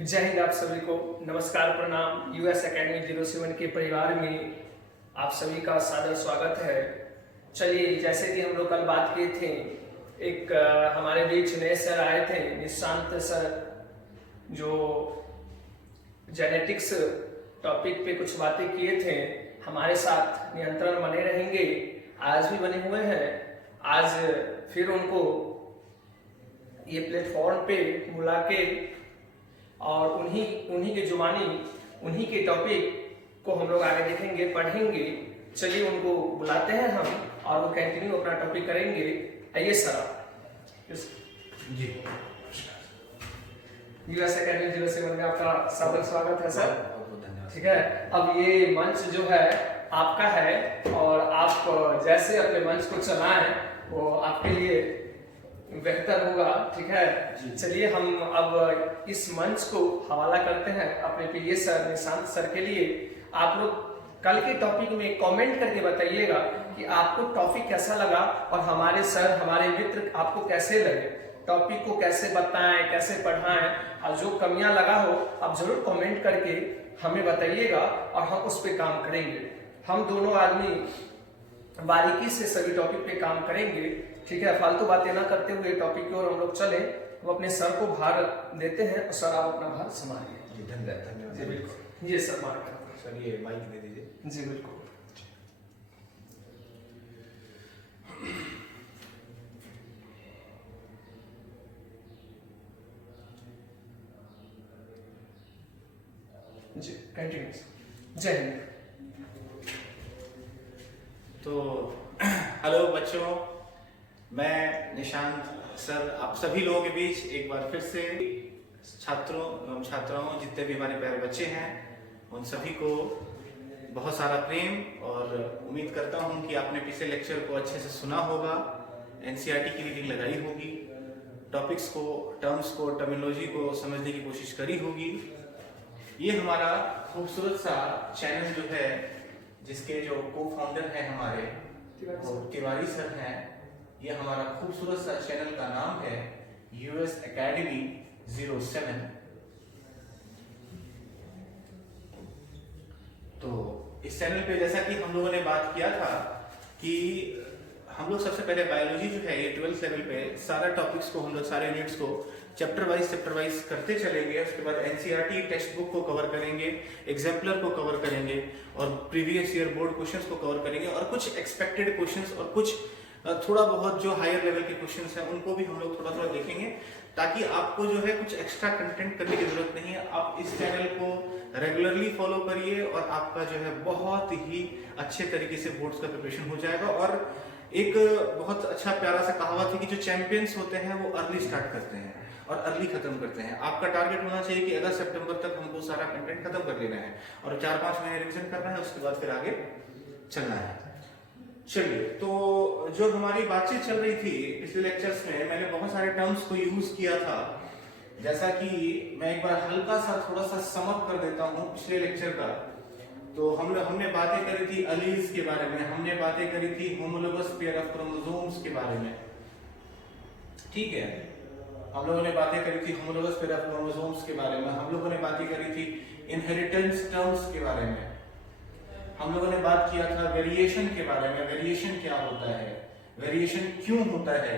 जय हिंद। आप सभी को नमस्कार, प्रणाम। यूएस एकेडमी 07 के परिवार में आप सभी का सादर स्वागत है। चलिए, जैसे कि हम लोग कल बात किए थे, एक हमारे बीच नए सर आए थे, निशांत सर, जो जेनेटिक्स टॉपिक पे कुछ बातें किए थे। हमारे साथ नियंत्रण बने रहेंगे, आज भी बने हुए हैं। आज फिर उनको ये प्लेटफॉर्म पे बुला के और उन्हीं के जुबानी, उन्हीं के टॉपिक को हम लोग आगे देखेंगे, पढ़ेंगे। चलिए, उनको बुलाते हैं हम और वो कंटिन्यू अपना टॉपिक करेंगे। आइए सर। जी, यूएस एकेडमी 07 में आपका सादर स्वागत है सर। धन्यवाद। ठीक है, अब ये मंच जो है आपका है और आप जैसे अपने मंच को चलाएं वो आपके लिए बेहतर होगा। ठीक है, चलिए हम अब इस मंच को हवाला करते हैं अपने प्रिय सर निशांत सर के लिए। आप लोग कल के टॉपिक में कमेंट करके बताइएगा कि आपको टॉपिक कैसा लगा और हमारे सर, हमारे मित्र आपको कैसे लगे, टॉपिक को कैसे बताएं, कैसे पढ़ाएं, और जो कमियां लगा हो आप जरूर कमेंट करके हमें बताइएगा और हम उस पर काम करेंगे। हम दोनों आदमी बारीकी से सभी टॉपिक पे काम करेंगे। ठीक है, फालतू बातें ना करते हुए टॉपिक की ओर हम लोग चले। हम अपने सर को भार देते हैं और सर आप अपना भार संभालिए। धन्यवाद। जी बिल्कुल, ये सर मार कर सर, ये माइक दे दीजिए। जी बिल्कुल। जी कंटिन्यू। जय हिंद। तो हेलो बच्चों, मैं निशांत सर आप सभी लोगों के बीच एक बार फिर से छात्रों एवं छात्राओं, जितने भी हमारे प्यारे बच्चे हैं, उन सभी को बहुत सारा प्रेम। और उम्मीद करता हूं कि आपने पिछले लेक्चर को अच्छे से सुना होगा, एनसीईआरटी की रीडिंग लगाई होगी, टॉपिक्स को, टर्म्स को, टर्मिनोलॉजी को समझने की कोशिश करी होगी। ये हमारा खूबसूरत सा चैनल जो है, जिसके जो को फाउंडर हैं हमारे वो तिवारी सर हैं, ये हमारा खूबसूरत सा चैनल का नाम है यूएस एकेडमी 07। तो इस चैनल पे जैसा कि हम लोगों ने बात किया था कि हम लोग सबसे पहले बायोलॉजी जो है ये 12th लेवल पे सारा टॉपिक्स को, हम लोग सारे यूनिट्स को चैप्टर वाइज करते चलेंगे। उसके बाद एनसीईआरटी टेक्स्ट बुक को कवर करेंगे, एग्जाम्पलर को कवर करेंगे और प्रीवियस ईयर बोर्ड क्वेश्चंस को कवर करेंगे, और कुछ एक्सपेक्टेड क्वेश्चंस और कुछ थोड़ा बहुत जो हायर लेवल के क्वेश्चंस हैं उनको भी हम लोग थोड़ा थोड़ा देखेंगे, ताकि आपको जो है कुछ एक्स्ट्रा कंटेंट करने की जरूरत नहीं है। आप इस चैनल को रेगुलरली फॉलो करिए और आपका जो है बहुत ही अच्छे तरीके से बोर्ड्स का प्रिपरेशन हो जाएगा। और एक बहुत अच्छा प्यारा सा कहावत है कि जो चैंपियंस होते हैं वो अर्ली स्टार्ट करते हैं और अर्ली खत्म करते हैं। आपका टारगेट होना चाहिए कि अगस्त सितंबर तक हमको सारा कंटेंट खत्म कर लेना है और 4-5 महीने रिवीजन करना है, उसके बाद फिर आगे चलना है। चलिए, तो जो हमारी बातचीत चल रही थी पिछले लेक्चर्स में, मैंने बहुत सारे टर्म्स को यूज किया था। जैसा कि मैं एक बार हल्का सा थोड़ा सा समअप कर देता हूं पिछले लेक्चर का। तो हमने बातें करी थी अलील्स के बारे में, हमने बातें करी थी होमोलोगस पेयर ऑफ क्रोमोसोम्स के बारे में। ठीक है, हम लोगों ने बातें करी थी होमोलोगस पेयर ऑफ क्रोमोसोम्स के बारे में, हम लोगों ने बातें करी थी इनहेरिटेंस टर्म्स के बारे में, हम लोगों ने बात किया था वेरिएशन के बारे में, वेरिएशन क्या होता है, वेरिएशन क्यों होता है,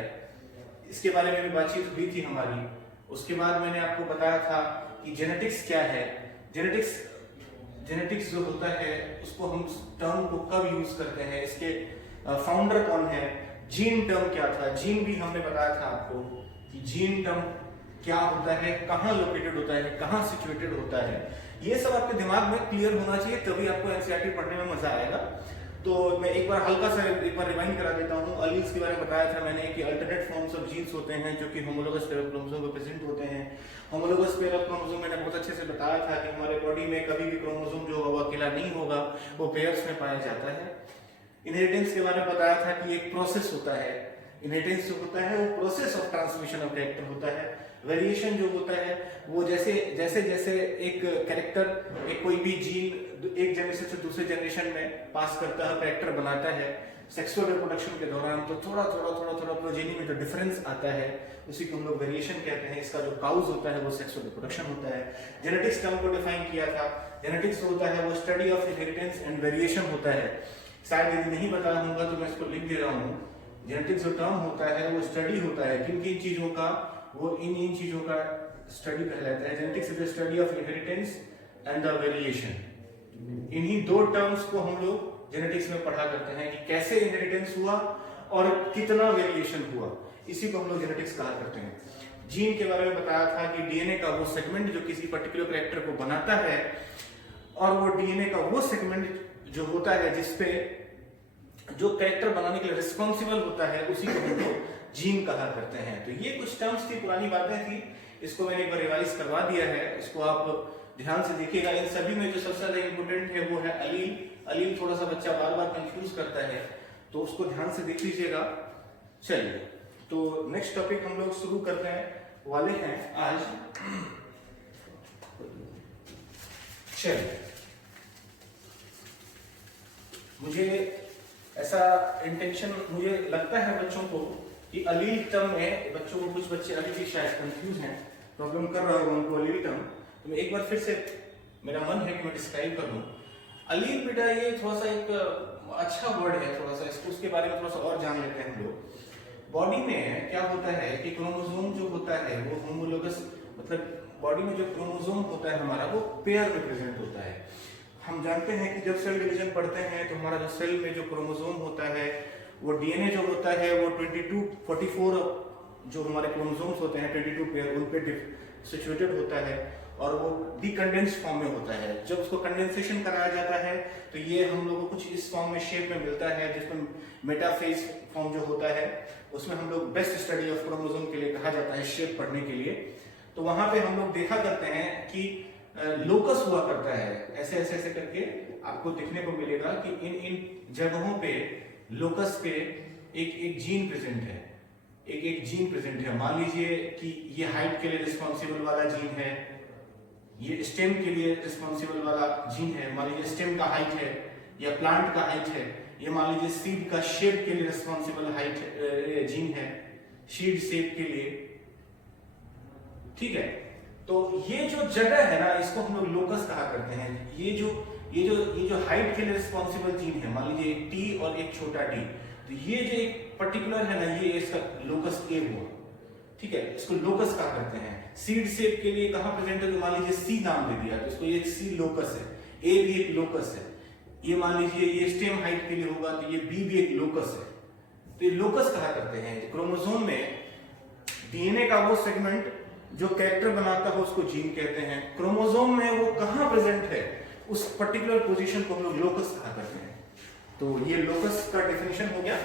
इसके बारे में भी बातचीत हुई थी हमारी। उसके बाद मैंने आपको बताया था कि जेनेटिक्स क्या है, जेनेटिक्स जो होता है उसको हम टर्म को कब यूज करते हैं, इसके फाउंडर कौन है, जीन टर्म क्या था, जीन भी हमने बताया था आपको कि जीन टर्म क्या होता है, कहाँ लोकेटेड होता है, कहाँ सिचुएटेड होता है। ये सब आपके दिमाग में क्लियर होना चाहिए, तभी आपको एनसीईआरटी पढ़ने में मजा आएगा। तो मैं एक बार हल्का सा एक बार रिमाइंड करा देता हूँ। अलील्स के बारे में बताया था मैंने कि अल्टरनेट फॉर्म्स ऑफ जीन्स होते हैं जो कि होमोलोगस पेयर ऑफ क्रोमोसोम में प्रेजेंट होते हैं। होमोलोगस पेयर ऑफ क्रोमोसोम मैंने बहुत अच्छे से बताया था कि हमारे बॉडी में कभी भी क्रोमोसोम जो होगा अकेला नहीं होगा, वो पेयर्स में पाया जाता है। इनहेरिटेंस के बारे में बताया था कि एक प्रोसेस होता है, इनहेरिटेंस जो होता है वो process of transmission of character होता है। वेरिएशन जो होता है वो जैसे जैसे एक कैरेक्टर, एक कोई भी जीन एक जनरेशन से दूसरे जनरेशन में पास करता है, कैरेक्टर बनाता है, सेक्सुअल रिप्रोडक्शन के दौरान तो थोड़ा प्रोजेनी में जो डिफरेंस आता है उसी को हम लोग वेरिएशन कहते हैं। इसका जो काउज होता है वो सेक्सुअल रिप्रोडक्शन होता है। जेनेटिक्स टर्म को डिफाइन किया था, जेनेटिक्स होता है वो study of inheritance and variation होता है। शायद यदि नहीं बताया होगा तो मैं इसको लिख दे रहा हूँ। जेनेटिक्स जो टर्म होता है वो स्टडी होता है किन किन चीजों का, वो इन चीजों का स्टडी कहलाता है। Genetics is the study of inheritance and the variation. इन्हीं दो टर्म्स को हम लोग जेनेटिक्स में पढ़ा करते हैं कि कैसे इनहेरिटेंस हुआ और कितना वेरिएशन हुआ, इसी को हम लोग जेनेटिक्स कहा करते हैं। जीन के बारे में बताया था कि डीएनए का वो सेगमेंट जो किसी पर्टिकुलर कैरेक्टर को बनाता है, और वो डीएनए का वो सेगमेंट जो होता है जिसपे जो कैरेक्टर बनाने के लिए रिस्पॉन्सिबल होता है, उसी को हम लोग जीन कहा करते हैं। तो ये कुछ टर्म्स थी, पुरानी बातें थी, इसको मैंने एक बार रिवाइज करवा दिया है। इसको आप ध्यान से देखिएगा। इन सभी में जो सबसे ज्यादा इंपोर्टेंट है वो है अलील। अलील थोड़ा सा बच्चा बार बार कंफ्यूज करता है, तो उसको ध्यान से देख लीजिएगा। चलिए, तो नेक्स्ट टॉपिक हम लोग शुरू करने वाले हैं आज। चलिए, मुझे ऐसा इंटेंशन, मुझे लगता है बच्चों को कि अलील टर्म में बच्चों को, कुछ बच्चे अभी भी शायद कंफ्यूज हैं, प्रॉब्लम कर रहा हूं उनको अलील टर्म। तो मैं एक बार फिर से, मेरा मन है कि मैं डिस्क्राइब कर दूं। अलील बेटा ये थोड़ा सा एक अच्छा वर्ड है, थोड़ा सा इसको, उसके बारे में थोड़ा सा और जान लेते हैं हम लोग। बॉडी में क्या होता है कि क्रोमोसोम जो होता है वो होमोलोगस, मतलब बॉडी में जो क्रोमोसोम होता है हमारा, वो पेयर में प्रेजेंट होता है। हम जानते हैं कि जब सेल डिवीजन पढ़ते हैं तो हमारा जो सेल में जो क्रोमोसोम होता है, वो डीएनए जो होता है वो 44 जो हमारे क्रोमोसोम्स होते हैं 22 पेयर, उन पे सिचुएटेड होता है, और वो डीकंडेंस्ड फॉर्म में होता है। जब उसको कंडेंसेशन कराया जाता है तो ये हम लोगों को कुछ इस फॉर्म में, शेप में मिलता है, जिसमें मेटाफेज फॉर्म जो होता है उसमें हम लोग बेस्ट स्टडी ऑफ क्रोमोसोम के लिए कहा जाता है, शेप पढ़ने के लिए। तो वहां पे हम लोग देखा करते हैं कि लोकस हुआ करता है, ऐसे ऐसे ऐसे करके आपको देखने को मिलेगा कि इन जगहों पे लोकस पे एक जीन प्रेजेंट है, एक जीन प्रेजेंट है। मान लीजिए कि ये हाइट के लिए रिस्पॉन्सिबल वाला जीन है, ये स्टेम के लिए रिस्पॉन्सिबल वाला जीन है। मान लीजिए स्टेम का हाइट है या प्लांट का हाइट है, ये मान लीजिए सीड का शेप के लिए रिस्पॉन्सिबल हाइट जीन है, सीड शेप के लिए, ठीक है। तो ये जो जगह है ना, इसको हम लोग लोकस कहा करते हैं। ये जो हाइट के लिए रिस्पॉन्सिबल जीन है, मान लीजिए एक टी और एक छोटा टी, तो ये जो एक पर्टिकुलर है ना, ये इसका लोकस ए हुआ, ठीक है, इसको लोकस कहा करते हैं। सीड शेप के लिए कहां प्रेजेंट है, तो मान लीजिए सी नाम दे दिया, तो इसको ये सी लोकस है, ए भी एक लोकस है। ये मान लीजिए ये स्टेम हाइट के लिए होगा तो ये बी भी एक लोकस है। तो ये लोकस कहा करते हैं। क्रोमोसोम में डीएनए का वो सेगमेंट जो कैरेक्टर बनाता है उसको जीन कहते हैं। क्रोमोसोम में वो कहां प्रेजेंट है, उस पर्टिकुलर पोजीशन को हम लोग लोकस कहा करते हैं। तो ये लोकस का डेफिनेशन हो गया।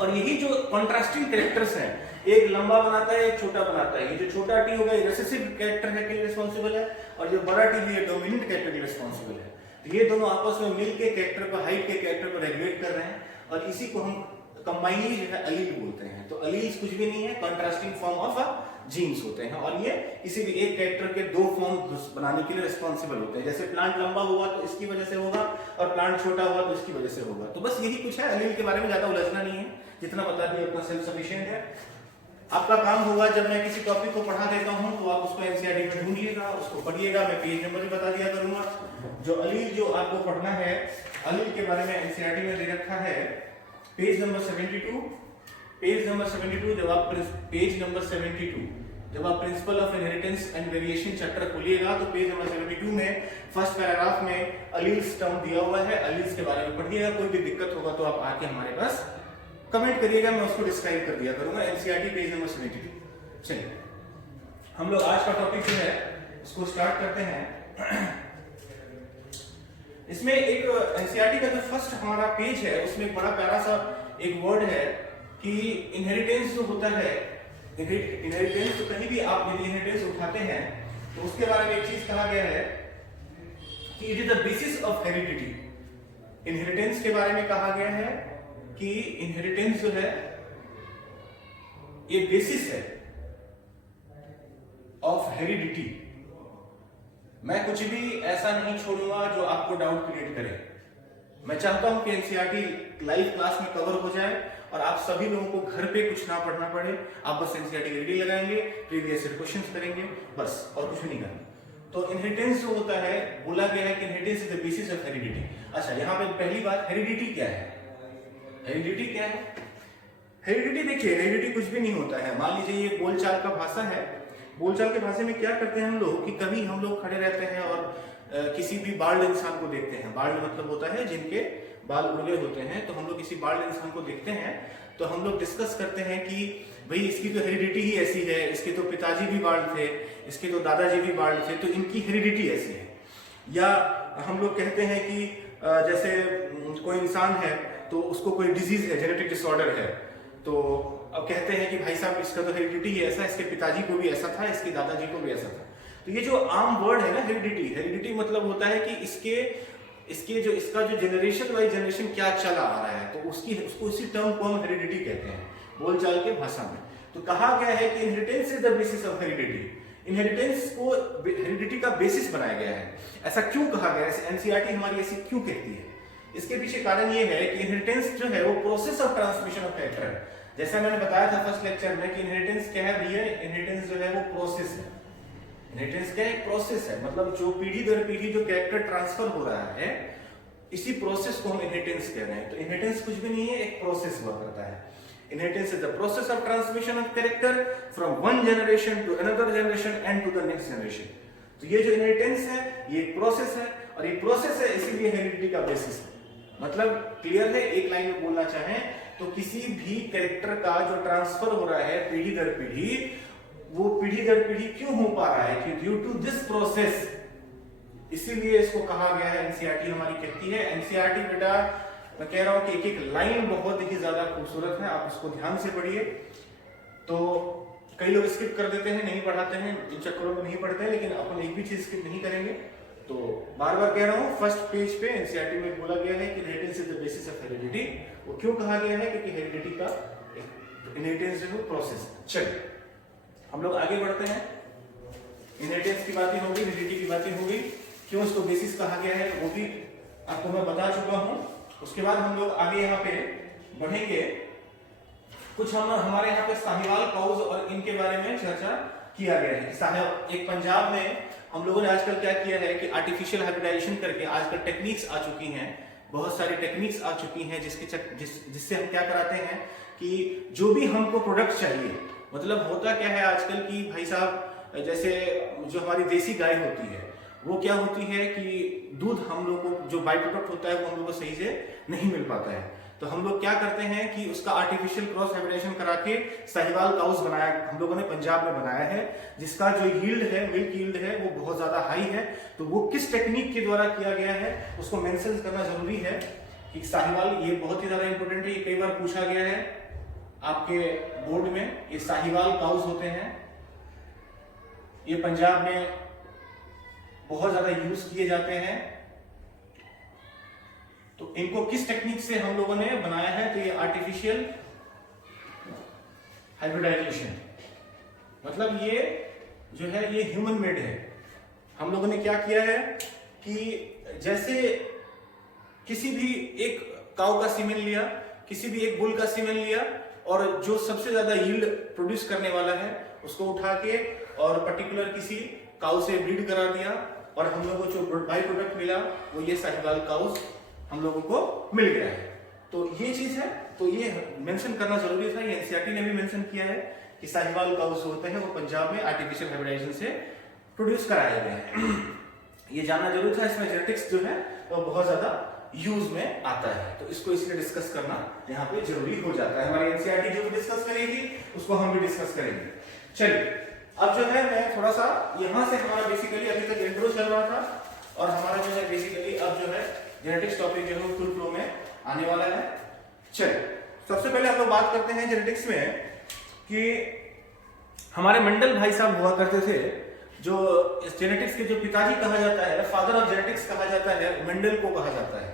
और यही जो कॉन्ट्रास्टिंग कैरेक्टर्स हैं, एक लंबा बनाता है, एक छोटा बनाता है। ये जो छोटा टी होगा ये रिसेसिव कैरेक्टर है के लिए रिस्पॉन्सिबल है, और जो बड़ा टी है डोमिनेंट कैरेक्टर के लिए रिस्पॉन्सिबल है। तो ये दोनों आपस में मिलके कैरेक्टर को, हाइट के कैरेक्टर को रेगुलेट कर रहे हैं, और इसी को हम कंबाइनली जो है अलील बोलते हैं। तो अलील्स कुछ भी नहीं है, कॉन्ट्रास्टिंग फॉर्म ऑफ जीन्स होते हैं, और ये किसी भी एक कैरेक्टर के दो फॉर्म बनाने के लिए रिस्पॉन्सिबल होते हैं। जैसे प्लांट लंबा हुआ तो इसकी वजह से होगा, और प्लांट छोटा हुआ तो इसकी वजह से होगा। तो बस यही कुछ है, अलील के बारे में ज्यादा उलझना नहीं है, जितना बता दिया उतना सेल्फ सफिशिएंट है। आपका काम होगा, जब मैं किसी टॉपिक को पढ़ा देता हूं तो आप उसको एनसीईआरटी में ढूंढिएगा, उसको पढ़िएगा, मैं पेज नंबर भी बता दिया करूंगा। जो अलील जो आपको पढ़ना है, अलील के बारे में एनसीईआरटी में दे रखा है पेज नंबर 72। पेज नंबर 72 जब आप पेज नंबर 72 जब आप principle of inheritance and variation chapter खोलिएगा तो पेज नंबर 72 में फर्स्ट पैराग्राफ में अलील्स टर्म दिया हुआ है। अलील्स के बारे में पढ़िएगा। कोई भी दिक्कत होगा तो आप आके हमारे पास कमेंट करिएगा, मैं उसको डिस्क्राइब कर दिया करूंगा। NCERT page number 72। चलिए, हम लोग आज का टॉपिक जो है उसको स्टार्ट करते हैं। इसमें एक एनसीईआरटी का जो फर्स्ट हमारा पेज है उसमें एक बड़ा प्यारा सा एक वर्ड है कि इनहेरिटेंस जो होता है, इनहेरिटेंस तो कहीं भी आप यदि इनहेरिटेंस उठाते हैं तो उसके बारे में एक चीज कहा गया है कि it is the basis of heredity. Inheritance के बारे में कहा गया है कि इनहेरिटेंस जो है ये बेसिस है ऑफ हेरिडिटी। मैं कुछ भी ऐसा नहीं छोड़ूंगा जो आपको डाउट क्रिएट करे। मैं चाहता हूं कि एनसीईआरटी लाइव क्लास में कवर हो जाए और आप सभी लोगों को घर पे कुछ ना पढ़ना पड़े। आप बस एनसीईआरटी की रीडिंग लगाएंगे, प्रीवियस ईयर क्वेश्चंस करेंगे, बस और कुछ नहीं करना। तो इनहेरिटेंस जो होता है, बोला गया है कि inheritance is the basis of heredity. अच्छा, यहाँ पे पहली बात, हेरिडिटी क्या है? हेरिडिटी क्या है? हेरिडिटी देखिए, हेरिडिटी कुछ भी नहीं होता है। मान लीजिए ये बोलचाल का भाषा है। बोलचाल के भाषा में क्या करते हैं हम लोग कि कभी हम लोग खड़े रहते हैं और किसी भी बाल्ड इंसान को देखते हैं। बाल्ड मतलब होता है जिनके बाल उड़े होते हैं। तो हम लोग किसी बाल्ड इंसान को देखते हैं तो हम लोग डिस्कस करते हैं कि भाई इसकी तो हेरिडिटी ही ऐसी है, इसके तो पिताजी भी बाल्ड थे, इसके तो दादाजी भी बाल्ड थे, तो इनकी हेरिडिटी ऐसी है। या हम लोग कहते हैं कि जैसे कोई इंसान है तो उसको कोई डिजीज है, जेनेटिक डिसऑर्डर है, तो अब कहते हैं कि भाई साहब इसका तो हेरिडिटी ही ऐसा, इसके पिताजी को भी ऐसा था, इसके दादाजी को भी ऐसा था। तो ये जो आम वर्ड है ना हेरिडिटी, हेरिडिटी मतलब होता है कि इसका जो जनरेशन वाइज जनरेशन क्या चला आ रहा है, तो उसको उसी टर्म को हम हेरिडिटी कहते हैं बोलचाल के भाषा में। तो कहा गया है कि inheritance is the basis of heredity. Inheritance को हेरिडिटी का बेसिस बनाया गया है। ऐसा क्यों कहा गया है? एनसीईआरटी हमारी ऐसी क्यों कहती है? इसके पीछे कारण ये है कि इनहेरिटेंस जो है वो process of transmission of character है। जैसा मैंने बताया था फर्स्ट लेक्चर में कि इनहेरिटेंस क्या है भैया? इनहेरिटेंस जो है वो प्रोसेस है। इनहेरिटेंस क्या है? एक प्रोसेस है। मतलब जो पीढ़ी दर पीढ़ी जो कैरेक्टर ट्रांसफर हो रहा है, इसी प्रोसेस को हम इनहेरिटेंस कह रहे हैं। तो इनहेरिटेंस कुछ भी नहीं है, एक प्रोसेस हुआ करता है। Inheritance is the process of transmission of character from one generation to another generation and to the next generation. तो ये जो इनहेरिटेंस है ये एक प्रोसेस है, और ये प्रोसेस है इसीलिए हेरिडिटी का बेसिस है। मतलब क्लियर है? एक लाइन में बोलना चाहें तो किसी भी कैरेक्टर का जो ट्रांसफर हो रहा है पीढ़ी दर पीढ़ी, वो पीढ़ी दर पीढ़ी क्यों हो पा रहा है? कि ड्यू टू दिस प्रोसेस, इसीलिए इसको कहा गया है। एनसीईआरटी हमारी कहती है। एनसीईआरटी बेटा मैं कह रहा हूं कि एक एक लाइन बहुत ही ज्यादा खूबसूरत है, आप उसको ध्यान से पढ़िए। तो कई लोग स्किप कर देते हैं, नहीं पढ़ाते हैं, इन चक्करों में नहीं पढ़ते हैं, लेकिन अपन एक भी चीज स्किप नहीं करेंगे। तो बार बार कह रहा हूं, फर्स्ट पेज पे एनसीईआरटी में बोला गया है कि inheritance is the basis of heredity. वो क्यों कहा गया है? क्योंकि हेरिडिटी का इनहेरिटेंस जो प्रोसेस। चलिए हम लोग आगे बढ़ते हैं। इनहेरिटेंस की बातें होगी, हेरिडिटी की बातें होगी, क्यों इसको बेसिस कहा गया है वो भी आपको मैं बता चुका हूं। उसके बाद हम लोग आगे यहाँ पे बढ़ेंगे। कुछ हमारे यहाँ पे साहिवाल काउज और इनके बारे में चर्चा किया गया है। एक पंजाब में हम लोगों ने आजकल क्या किया है कि आर्टिफिशियल हाइब्रिडाइजेशन करके आजकल टेक्निक्स आ चुकी हैं, बहुत सारी टेक्निक्स आ चुकी हैं जिससे हम क्या कराते हैं कि जो भी हमको प्रोडक्ट चाहिए, मतलब होता क्या है आजकल की भाई साहब, जैसे जो हमारी देसी गाय होती है वो क्या होती है कि दूध हम लोग को जो बाई प्रोडक्ट होता है वो हम लोग को सही से नहीं मिल पाता है। तो हम लोग क्या करते हैं कि उसका आर्टिफिशियल क्रॉस हाइब्रिडेशन करा के साहिवाल काउस बनाया, हम लोगों ने पंजाब में बनाया है, जिसका जो यील्ड है, मिल्क यील्ड है, वो बहुत ज्यादा हाई है। तो वो किस टेक्निक के द्वारा किया गया है उसको मेंशन करना जरूरी है कि साहिवाल, ये बहुत ही ज्यादा इंपॉर्टेंट है। ये कई बार पूछा गया है आपके बोर्ड में। ये साहिवाल काउस होते हैं, ये पंजाब में बहुत ज्यादा यूज किए जाते हैं। तो इनको किस टेक्निक से हम लोगों ने बनाया है? तो ये आर्टिफिशियल हाइब्रिडाइजेशन, मतलब ये जो है ये ह्यूमन मेड है। हम लोगों ने क्या किया है कि जैसे किसी भी एक काऊ का सीमेन लिया, किसी भी एक बुल का सीमेन लिया, और जो सबसे ज्यादा यील्ड प्रोड्यूस करने वाला है उसको उठा के और पर्टिकुलर किसी काऊ से ब्रीड करा दिया, और हम लोगों को जो बाई प्रोडक्ट मिला वो ये साहिवाल काउस हम लोगों को मिल गया है। तो ये चीज है, तो ये मेंशन करना जरूरी था। ये एनसीईआरटी ने भी मेंशन किया है कि साहिवाल काउस होते हैं वो पंजाब में आर्टिफिशियल हाइब्रिडाइजेशन से प्रोड्यूस कराए गए हैं। ये जानना जरूरी था। इसमें जेनेटिक्स जो है वो बहुत ज्यादा यूज में आता है, तो इसको इसलिए डिस्कस करना यहाँ पे जरूरी हो जाता है। हमारी एनसीईआरटी जो भी डिस्कस करेगी उसको हम भी डिस्कस करेंगे। चलिए अब जो है मैं थोड़ा सा यहाँ से, हमारा बेसिकली अभी तक इंट्रो चल रहा था और हमारा जो है बेसिकली अब जो है जेनेटिक्स टॉपिक जो है फुल फ्लो में आने वाला है। चलिए सबसे पहले हम लोग बात करते हैं जेनेटिक्स में कि हमारे मंडल भाई साहब हुआ करते थे, जो जेनेटिक्स के जो पिताजी कहा जाता है, फादर ऑफ जेनेटिक्स कहा जाता है, मंडल को कहा जाता है।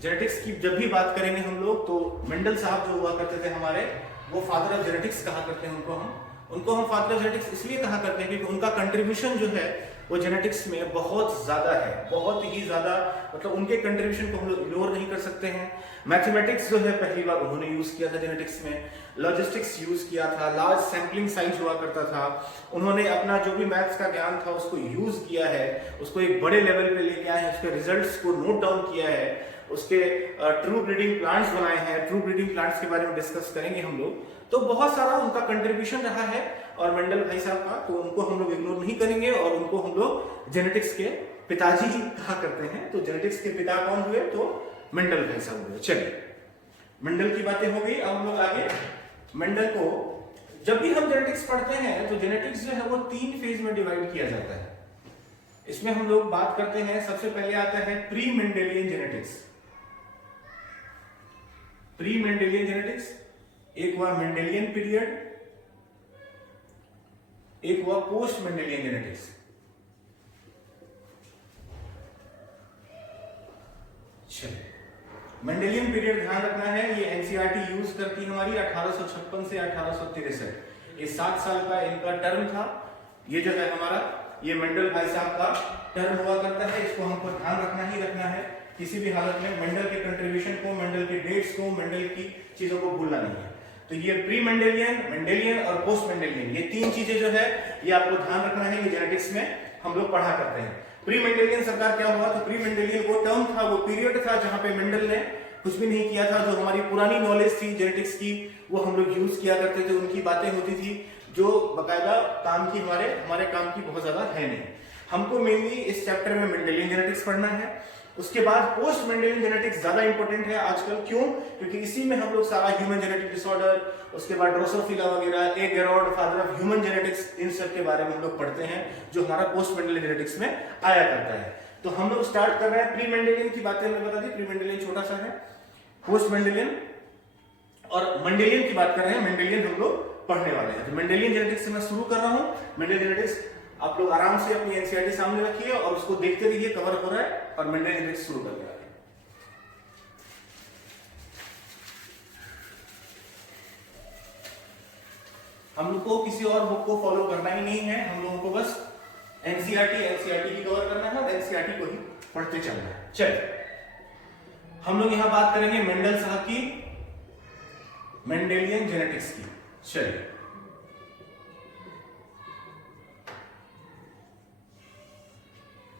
जेनेटिक्स की जब भी बात करेंगे हम लोग तो मंडल साहब जो हुआ करते थे हमारे, वो फादर ऑफ जेनेटिक्स कहा करते हैं उनको हम फादर ऑफ जेनेटिक्स इसलिए कहा करते हैं क्योंकि उनका कंट्रीब्यूशन जो है वो जेनेटिक्स में बहुत ज्यादा है, बहुत ही ज्यादा, मतलब उनके कंट्रीब्यूशन को हम लोग इग्नोर नहीं कर सकते हैं। मैथमेटिक्स जो है पहली बार उन्होंने यूज किया था जेनेटिक्स में, लॉजिस्टिक्स यूज किया था, लार्ज सैम्पलिंग साइज हुआ करता था, उन्होंने अपना जो भी मैथ्स का ज्ञान था उसको यूज किया है, उसको एक बड़े लेवल पे लेके आए हैं, उसके रिजल्ट्स को नोट डाउन किया है, उसके ट्रू ब्रीडिंग प्लांट्स बनाए हैं। ट्रू ब्रीडिंग प्लांट्स के बारे में डिस्कस करेंगे हम लोग। तो बहुत सारा उनका कंट्रीब्यूशन रहा है और मेंडल भाई साहब का, तो उनको हम लोग इग्नोर नहीं करेंगे और उनको हम लोग जेनेटिक्स के पिताजी ही कहा करते हैं। तो जेनेटिक्स के पिता कौन हुए? तो मेंडल भाई साहब हुए। चलिए, मेंडल की बातें हो गई। अब हम लोग आगे मेंडल को, जब भी हम जेनेटिक्स पढ़ते हैं तो जेनेटिक्स जो है वो 3 फेज में डिवाइड किया जाता है। इसमें हम लोग बात करते हैं, सबसे पहले आता है pre Mendelian genetics. Pre Mendelian genetics, एक हुआ मेंडेलियन पीरियड, एक हुआ पोस्ट मेंडेलियन जेनेटिक्स। चलिए, मेंडेलियन पीरियड ध्यान रखना है, ये एनसीईआरटी यूज करती हमारी 1856 से 1863। ये 7 साल का इनका टर्म था। ये जो है हमारा, ये मेंडल भाई साहब का टर्म हुआ करता है। इसको हमको ध्यान रखना ही रखना है किसी भी हालत में। मेंडल के कंट्रीब्यूशन को, मेंडल के डेट्स को, मेंडल की चीजों को भूलना नहीं है। तो ये प्री मेंडेलियन, मेंडेलियन और पोस्ट मेंडेलियन, ये 3 चीजें जो है ये आपको ध्यान रखना है। ये जेनेटिक्स में हम लोग पढ़ा करते हैं। प्री मेंडेलियन सरकार क्या हुआ? तो प्री मेंडेलियन वो टर्म था, वो पीरियड था जहां पे मेंडल ने कुछ भी नहीं किया था। जो हमारी पुरानी नॉलेज थी जेनेटिक्स की वो हम लोग यूज किया करते थे, उनकी बातें होती थी जो बकायदा काम की, हमारे काम की बहुत ज्यादा है नहीं। हमको मेनली इस चैप्टर में मेंडेलियन जेनेटिक्स पढ़ना है। उसके बाद पोस्ट मेंडेलियन जेनेटिक्स ज्यादा इंपॉर्टेंट है आजकल। क्यों? क्योंकि इसी में हम लोग सारा ह्यूमन जेनेटिक डिसऑर्डर, उसके बाद ड्रोसोफिला वगैरह, ए गेरॉर्ड, फादर ऑफ ह्यूमन जेनेटिक्स, इन सब के बारे में हम लोग पढ़ते हैं जो हमारा पोस्ट मेंडेलियन जेनेटिक्स में आया करता है। तो हम लोग स्टार्ट कर रहे हैं। प्री मेंडेलियन की बातें हमने बता दी, प्री मेंडेलियन छोटा सा है, पोस्ट मेंडेलियन और मेंडेलियन की बात कर रहे हैं। मेंडेलियन हम लोग पढ़ने वाले हैं। तो मेंडेलियन जेनेटिक्स से मैं शुरू कर रहा हूं। मेंडेलियन जेनेटिक्स आप लोग आराम से अपनी एनसीईआरटी सामने रखिए और उसको देखते रहिए, कवर हो रहा है, और मेंडेलियन जेनेटिक्स शुरू करके आगे। हम लोग को किसी और बुक को फॉलो करना ही नहीं है, हम लोगों को बस एनसीईआरटी की कवर करना है और एनसीईआरटी को ही पढ़ते चलना है। चलिए, हम लोग यहां बात करेंगे मेंडल साहब की मेंडेलियन जेनेटिक्स की। चलिए,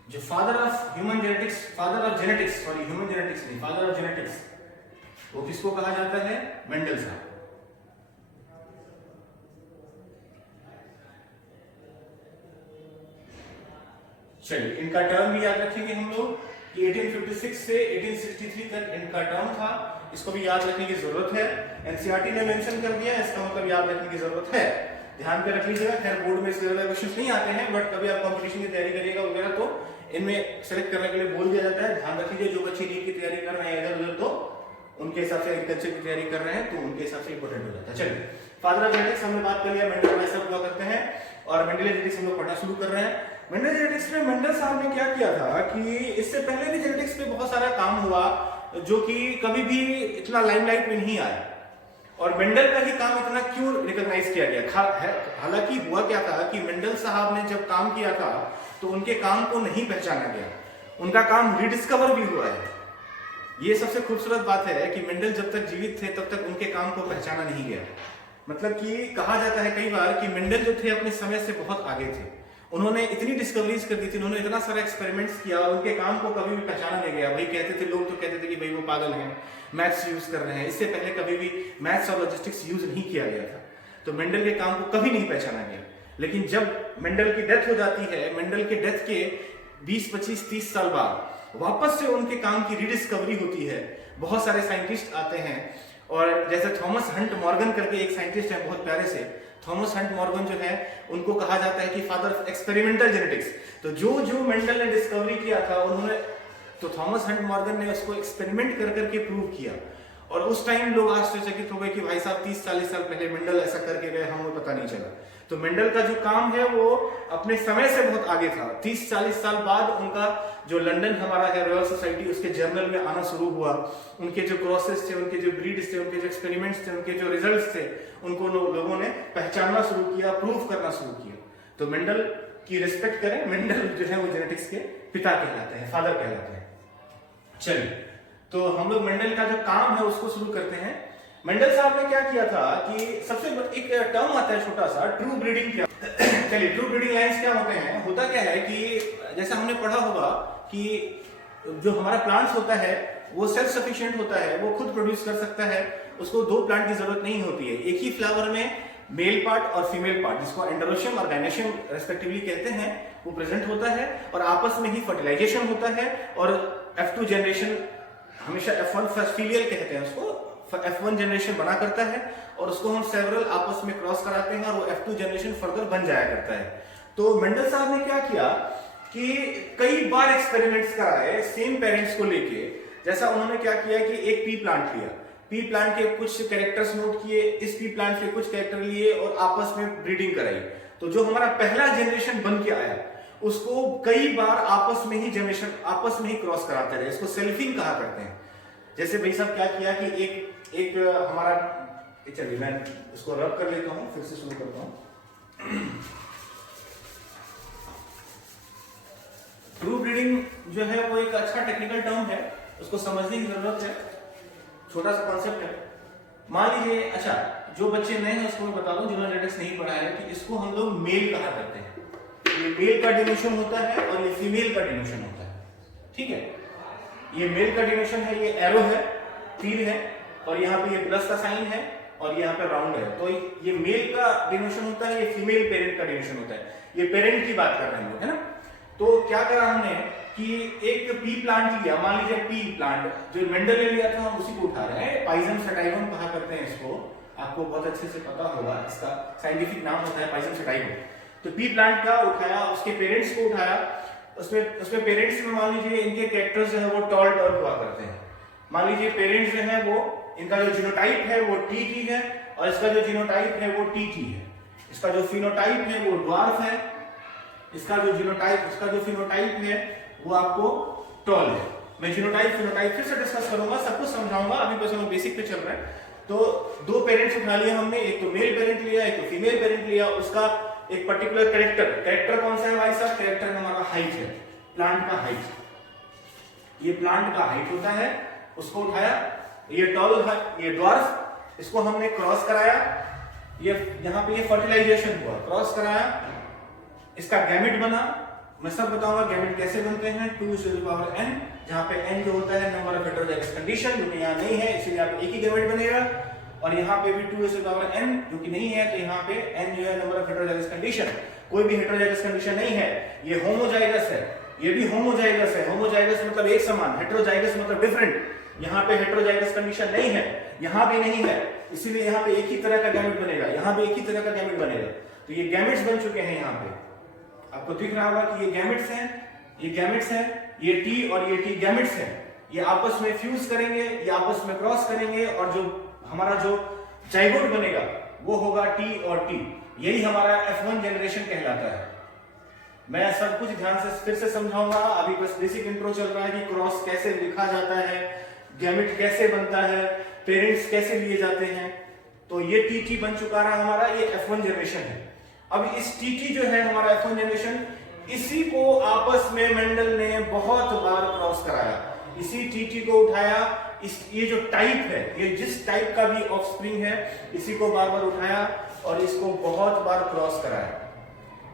जो father of human genetics, father of genetics, sorry human genetics नहीं, फादर ऑफ जेनेटिक्स, वो किसको कहा जाता है? मेंडल साहब। चलिए, इनका टर्म भी याद रखेंगे हम लोग कि 1856 से 1863 तक इनका टर्म था। इसको भी याद रखने की जरूरत है। एनसीईआरटी ने मेंशन कर दिया, इसका मतलब याद रखने की जरूरत है। ध्यान पे रख लीजिएगा। खैर बोर्ड में इससे ज्यादा क्वेश्चंस नहीं आते हैं, बट कभी आप कंपटीशन की तैयारी करिएगा वगैरह तो इनमें सेलेक्ट करने के लिए बोल दिया जाता है। ध्यान रख लीजिए, जो बच्चे नीट की तैयारी कर रहे हैं इधर उधर, तो उनके हिसाब से एग्रीकल्चर की तैयारी कर रहे हैं तो उनके हिसाब से इंपॉर्टेंट हो जाता है। चलिए, फादर ऑफ जेनेटिक्स हमने बात कर लिया, मेंडल भाई साहब हुआ करते हैं और मेंडेलियन जेनेटिक्स हम लोग पढ़ना शुरू कर रहे हैं। मेंडल जेनेटिक्स में मेंडल साहब ने क्या किया था कि इससे पहले भी जेनेटिक्स पे बहुत सारा काम हुआ जो कि कभी भी इतना लाइमलाइट में नहीं आया, और मेंडल का ही काम इतना क्यों रिकॉग्नाइज किया गया? हालांकि हुआ क्या था कि मेंडल साहब ने जब काम किया था तो उनके काम को नहीं पहचाना गया, उनका काम रिडिस्कवर भी हुआ है। ये सबसे खूबसूरत बात है कि मेंडल जब तक जीवित थे तब तक उनके काम को पहचाना नहीं गया। मतलब कि कहा जाता है कई बार कि मेंडल जो थे अपने समय से बहुत आगे थे, उन्होंने इतनी डिस्कवरीज कर दी थी, उन्होंने इतना सारा एक्सपेरिमेंट्स किया, उनके काम को कभी भी पहचाना नहीं गया। वही कहते थे लोग, तो कहते थे कि भाई वो पागल हैं, मैथ्स यूज कर रहे हैं। इससे पहले कभी भी मैथ्स और लॉजिस्टिक्स यूज नहीं किया गया था, तो मेंडल के काम को कभी नहीं पहचाना गया। लेकिन जब मेंडल की डेथ हो जाती है, मेंडल के डेथ के 20, 25, 30 साल बाद वापस से उनके काम की रिडिस्कवरी होती है। बहुत सारे साइंटिस्ट आते हैं, और जैसे थॉमस हंट मॉर्गन करके एक साइंटिस्ट है बहुत प्यारे से, थॉमस हंट मॉर्गन जो है उनको कहा जाता है कि फादर ऑफ एक्सपेरिमेंटल जेनेटिक्स। तो जो मेंडल ने डिस्कवरी किया था उन्होंने, तो थॉमस हंट मॉर्गन ने उसको एक्सपेरिमेंट कर करके प्रूव किया, और उस टाइम लोग आश्चर्यचकित हो गए कि भाई साहब 30-40 साल पहले मेंडल ऐसा करके गए, हमें पता नहीं चला। तो मेंडल का जो काम है वो अपने समय से बहुत आगे था। 30-40 साल बाद उनका जो लंदन हमारा है रॉयल सोसाइटी, उसके जर्नल में आना शुरू हुआ। उनके जो क्रॉसेस थे, उनके जो ब्रीड्स थे, उनके जो एक्सपेरिमेंट्स थे, उनके जो रिजल्ट्स थे, उनको लोगों ने पहचानना शुरू किया, प्रूव करना शुरू किया। तो मेंडल की रिस्पेक्ट करें। मेंडल जो है वो जेनेटिक्स के पिता कहलाते हैं, फादर कहलाते हैं। चलिए, तो हम लोग मेंडल का जो काम है उसको शुरू करते हैं। मेंडल साहब ने क्या किया था कि सबसे एक टर्म आता है छोटा सा, ट्रू ब्रीडिंग। क्या चलिए, ट्रू ब्रीडिंग लाइन्स क्या होते हैं? होता क्या है कि जैसा हमने पढ़ा होगा कि जो हमारा प्लांट्स होता है वो सेल्फ सफिशिएंट होता है, वो खुद प्रोड्यूस कर सकता है, उसको दो प्लांट की जरूरत नहीं होती है। एक ही फ्लावर में मेल पार्ट और फीमेल पार्ट, जिसको एंडोरोशियम और गायनेशियम रेस्पेक्टिवली कहते हैं, वो प्रेजेंट होता है और आपस में ही फर्टिलाइजेशन होता है। और F2 जनरेशन हमेशा F1 फर्स्ट फीलियल कहते हैं उसको, F1 जनरेशन बना करता है और उसको हम सेवरल आपस में क्रॉस कराते हैं और वो F2 जनरेशन फर्दर बन जाया करता है। तो मेंडल साहब ने क्या किया कि कई बार एक्सपेरिमेंट्स कराए सेम पेरेंट्स को लेके। जैसा उन्होंने क्या किया कि एक पी प्लांट लिया, पी प्लांट के कुछ कैरेक्टर्स नोट किए, इस पी प्लांट के कुछ कैरेक्टर लिए और आपस में ब्रीडिंग कराई। तो जो हमारा पहला जनरेशन बन के आया उसको कई बार आपस में ही जनरेशन आपस में ही क्रॉस कराते रहे, इसको सेल्फिंग कहा करते हैं। जैसे भाई साहब क्या किया कि एक हमारा, चलिए मैं इसको रब कर लेता हूं, फिर से शुरू करता हूं। ट्रू ब्रीडिंग जो है वो एक अच्छा टेक्निकल टर्म है, उसको समझने की जरूरत है, छोटा सा कॉन्सेप्ट है। मान लीजिए, अच्छा जो बच्चे नए हैं उसको मैं बता दूं जिन्होंने जेनेटिक्स नहीं पढ़ा है कि इसको हम लोग मेल कहा करते हैं। ये मेल का डिनोशन होता है और ये फीमेल का डिनोशन होता है, ठीक है। ये मेल का डिनोशन है, ये एरो है, तीर है, और यहाँ पे ये प्लस का साइन है और यहाँ पे राउंड है। तो ये मेल का डिनोशन होता है, ये फीमेल पेरेंट का डिनोशन होता है। ये पेरेंट की बात कर रहे हैं हम लोग, है ना। तो क्या करा हमने कि एक पी प्लांट लिया, मान लीजिए पी प्लांट जो मेंडल ने लिया था हम उसी को उठा रहे हैं। पाइजम सटाइवम कहा करते हैं इसको, आपको बहुत अच्छे से पता होगा, इसका साइंटिफिक नाम होता है पाइजम सटाइवम। तो पी प्लांट का उठाया, उसके पेरेंट्स को उठाया, उसमें पेरेंट्स में मान लीजिए इनके कैरेक्टर्स जो है वो टॉल हुआ करते हैं। मान लीजिए पेरेंट्स जो है वो, इनका जो जीनोटाइप है वो टी है और इसका जो जीनोटाइप है वो टी है। इसका जो फिनोटाइप है वो ड्वार्फ है, इसका जो फिनोटाइप है वो आपको टॉल है। मैं जीनोटाइप फिनोटाइप फिर से डिस्कस करूंगा, सब कुछ समझाऊंगा, अभी बस हम बेसिक पे चल रहे हैं। तो दो पेरेंट्स उठा लिए हमने, एक तो मेल पेरेंट लिया, एक तो फीमेल पेरेंट लिया। उसका एक पर्टिकुलर कैरेक्टर कौन सा है भाई साहब? कैरेक्टर हमारा हाइट है, प्लांट का हाइट। ये प्लांट का हाइट होता है, उसको उठाया। ये टॉल है, ये ड्वार्फ, इसको हमने क्रॉस कराया। ये यहाँ पे ये फर्टिलाइजेशन हुआ, क्रॉस कराया, इसका गैमेट बना। मैं सब बताऊंगा गैमेट कैसे बनते हैं। 2n, जहां पे n जो होता है नंबर ऑफ हेटेरोजाइगस कंडीशन, जो कि यहाँ नहीं है, इसलिए यहाँ पे एक ही गैमेट बनेगा। और यहाँ पे भी 2n जो कि नहीं है, तो यहाँ पे n जो है नंबर ऑफ हेटेरोजाइगस कंडीशन। कोई भी हेटेरोजाइगस कंडीशन नहीं है, ये होमोजाइगस है, ये भी होमोजाइगस है। होमोजाइगस मतलब एक समान, हेटेरोजाइगस मतलब डिफरेंट। यहाँ पे हेटेरोजाइगस कंडीशन नहीं है, यहाँ भी नहीं है, इसीलिए यहाँ पे एक ही तरह का गैमेट बनेगा, यहाँ पे एक ही तरह का गैमेट बनेगा। तो ये गैमेट्स बन चुके हैं। यहाँ पे आपको दिख रहा होगा कि ये गैमेट्स हैं, ये गैमेट्स हैं, ये टी और ये टी गैमेट्स हैं। ये आपस में फ्यूज करेंगे, ये आपस में क्रॉस करेंगे और जो हमारा जो जाइगोट बनेगा वो होगा टी और टी। यही हमारा F1 जनरेशन कहलाता है। मैं सब कुछ ध्यान से फिर से समझाऊंगा, अभी बस बेसिक इंट्रो चल रहा है कि क्रॉस कैसे लिखा जाता है, गैमेट कैसे बनता है, पेरेंट्स कैसे लिए जाते हैं। तो ये टी बन चुका है हमारा, ये F1 जनरेशन है। अब इस टी जो है हमारा F1 जनरेशन, इसी को आपस में मेंडल ने बहुत बार क्रॉस कराया। इसी टी को उठाया, ये जो टाइप है, ये जिस टाइप का भी ऑफस्प्रिंग है, इसी को बार बार उठाया और इसको बहुत बार क्रॉस कराया।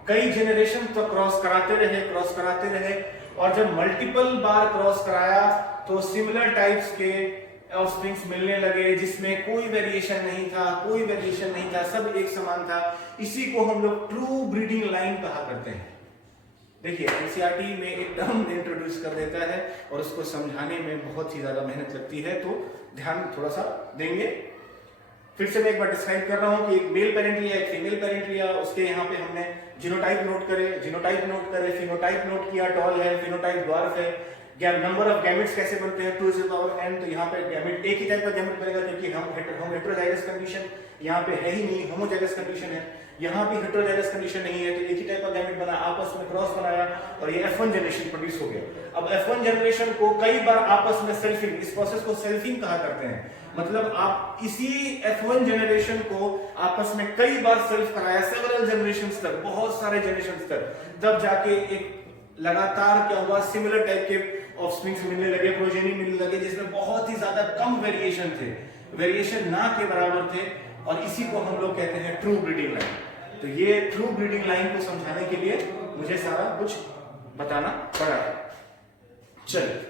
कई जनरेशन तो क्रॉस कराते रहे और जब मल्टीपल बार क्रॉस कराया तो सिमिलर टाइप्स के ऑफस्प्रिंग्स मिलने लगे, जिसमें कोई वेरिएशन नहीं था, सब एक समान था। इसी को हम लोग ट्रू ब्रीडिंग लाइन कहा करते हैं। देखिए एनसीईआरटी में एक टर्म इंट्रोड्यूस कर देता है और उसको समझाने में बहुत ही ज्यादा मेहनत लगती है, तो ध्यान थोड़ा सा देंगे। फिर से मैं एक बार डिस्क्राइब कर रहा हूं कि एक मेल पेरेंट लिया, एक फीमेल पेरेंट लिया, उसके यहाँ पे हमने जीनोटाइप नोट करे, फिनोटाइप नोट किया, टॉल है, फिनोटाइप ड्वार्फ है, नंबर ऑफ गैमेट्स कैसे बनते हैं 2 टू द पावर n, तो यहाँ पे गैमेट एक ही टाइप का गैमेट बनेगा क्योंकि हम हेटेरोजाइगस कंडीशन यहाँ पे है ही नहीं, होमोजाइगस कंडीशन है। यहाँ भी हेटेरोजाइगस कंडीशन नहीं है, तो एक ही टाइप का गैमेट बना, आपस में क्रॉस बनाया और ये F1 जनरेशन प्रोड्यूस हो गया। अब F1 जनरेशन को कई बार आपस में सेल्फिंग, इस प्रोसेस को सेल्फिंग कहा करते हैं, मतलब आप इसी F1 जनरेशन को आपस में कई बार सेल्फ कराया, सेवरल जनरेशंस तक, बहुत सारे जनरेशंस तक, तब जाके एक लगातार क्या हुआ, सिमिलर टाइप के ऑफस्प्रिंग्स मिलने लगे, प्रोजेनी मिलने लगे, जिसमें बहुत ही ज्यादा कम वेरिएशन थे, वेरिएशन ना के बराबर थे, और इसी को हम लोग कहते हैं ट्रू ब्रीडिंग लाइन। तो ये ट्रू ब्रीडिंग लाइन को समझाने के लिए मुझे सारा कुछ बताना पड़ा। चलिए,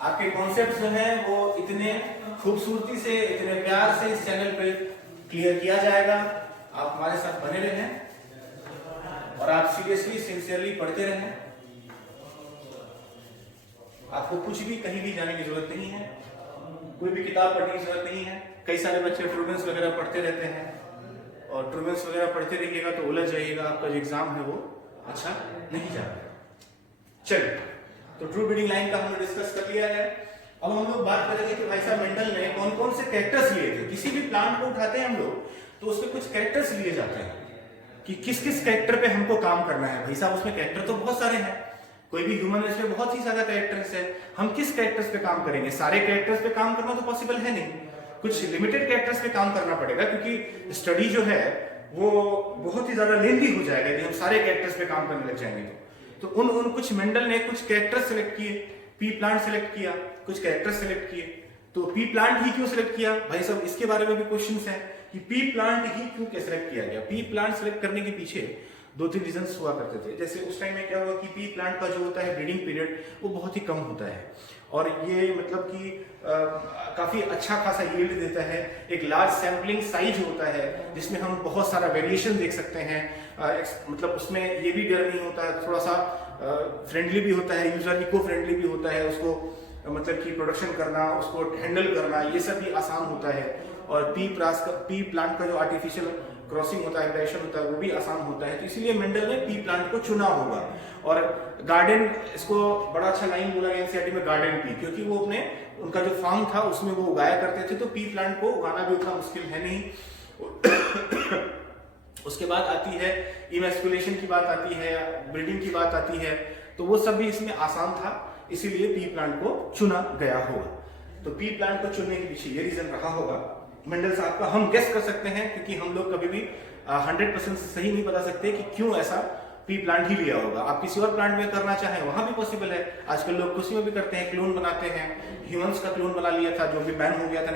आपके कॉन्सेप्ट जो है वो इतने खूबसूरती से, इतने प्यार से इस चैनल पे क्लियर किया जाएगा। आप हमारे साथ बने रहें और आप सीरियसली सिंसियरली पढ़ते रहें। आपको कुछ भी कहीं भी जाने की जरूरत नहीं है, कोई भी किताब पढ़ने की जरूरत नहीं है। कई सारे बच्चे ट्रूमेंस वगैरह पढ़ते रहते हैं, और ट्रूमेंस वगैरह पढ़ते रहिएगा तो उलझ जाइएगा, आपका जो एग्जाम है वो अच्छा नहीं जाएगा। चलिए, तो ट्रू ब्रीडिंग लाइन का हमने डिस्कस कर लिया है। अब हम लोग बात करेंगे कि भाई साहब मेंडल ने कौन कौन से कैरेक्टर्स लिए थे। किसी भी प्लांट को उठाते हैं हम लोग तो उसके कुछ कैरेक्टर्स लिए जाते हैं कि किस किस कैरेक्टर पे हमको काम करना है। भाई साहब उसमें कैरेक्टर तो बहुत सारे हैं, कोई भी ह्यूमन रेस में बहुत ही ज्यादा कैरेक्टर्स है, हम किस कैरेक्टर्स पे काम करेंगे? सारे कैरेक्टर्स पे काम करना तो पॉसिबल है नहीं, कुछ लिमिटेड कैरेक्टर्स पे काम करना पड़ेगा, क्योंकि स्टडी जो है वो बहुत ही ज्यादा लेंथी हो जाएगा यदि हम सारे कैरेक्टर्स पे काम करने लग जाएंगे। तो उन कुछ मेंडल ने कुछ कैरेक्टर्स सेलेक्ट किए, पी प्लांट सेलेक्ट किया, कुछ कैरेक्टर्स सेलेक्ट किए। तो पी प्लांट ही क्यों सेलेक्ट किया भाई साहब, इसके बारे में भी क्वेश्चंस हैं कि पी प्लांट ही क्यों सेलेक्ट किया गया। पी प्लांट सेलेक्ट करने के पीछे 2-3 रीजंस हुआ करते थे। जैसे उस टाइम में क्या हुआ कि पी प्लांट का जो होता है ब्रीडिंग पीरियड वो बहुत ही कम होता है, और ये मतलब कि काफी अच्छा खासा यील्ड देता है। एक लार्ज सैम्पलिंग साइज होता है जिसमें हम बहुत सारा वेरिएशन देख सकते हैं। मतलब उसमें ये भी डर नहीं होता है, थोड़ा सा फ्रेंडली भी होता है, यूजर इको फ्रेंडली भी होता है, उसको मतलब कि प्रोडक्शन करना, उसको हैंडल करना, ये सब भी आसान होता है। और पी प्लांट का जो आर्टिफिशियल क्रॉसिंग होता है, हाइब्रिडेशन होता है, वो भी आसान होता है। तो इसलिए मेंडल ने पी प्लांट को चुना होगा। और गार्डन, इसको बड़ा अच्छा लाइन बोला गया एनसीईआरटी में, गार्डन पी, क्योंकि वो अपने उनका जो फार्म था उसमें वो उगाया करते थे। तो पी प्लांट को उगाना भी उतना मुश्किल है नहीं। उसके बाद आती है इमैस्कुलेशन की बात आती है, ब्रीडिंग की बात आती है, तो वो सब भी इसमें आसान था, इसीलिए पी प्लांट को चुना गया होगा। तो पी प्लांट को चुनने के पीछे ये रीजन रहा होगा मेंडल साहब का। हम गेस कर सकते हैं क्योंकि हम लोग कभी भी 100% सही नहीं बता सकते कि क्यों ऐसा पी प्लांट ही लिया होगा। आप किसी और प्लांट में करना चाहें वहां भी पॉसिबल है, आजकल लोग कुछ में भी करते हैं, क्लोन बनाते हैं। ह्यूमंस का क्लोन बना लिया था जो भी बैन हो गया था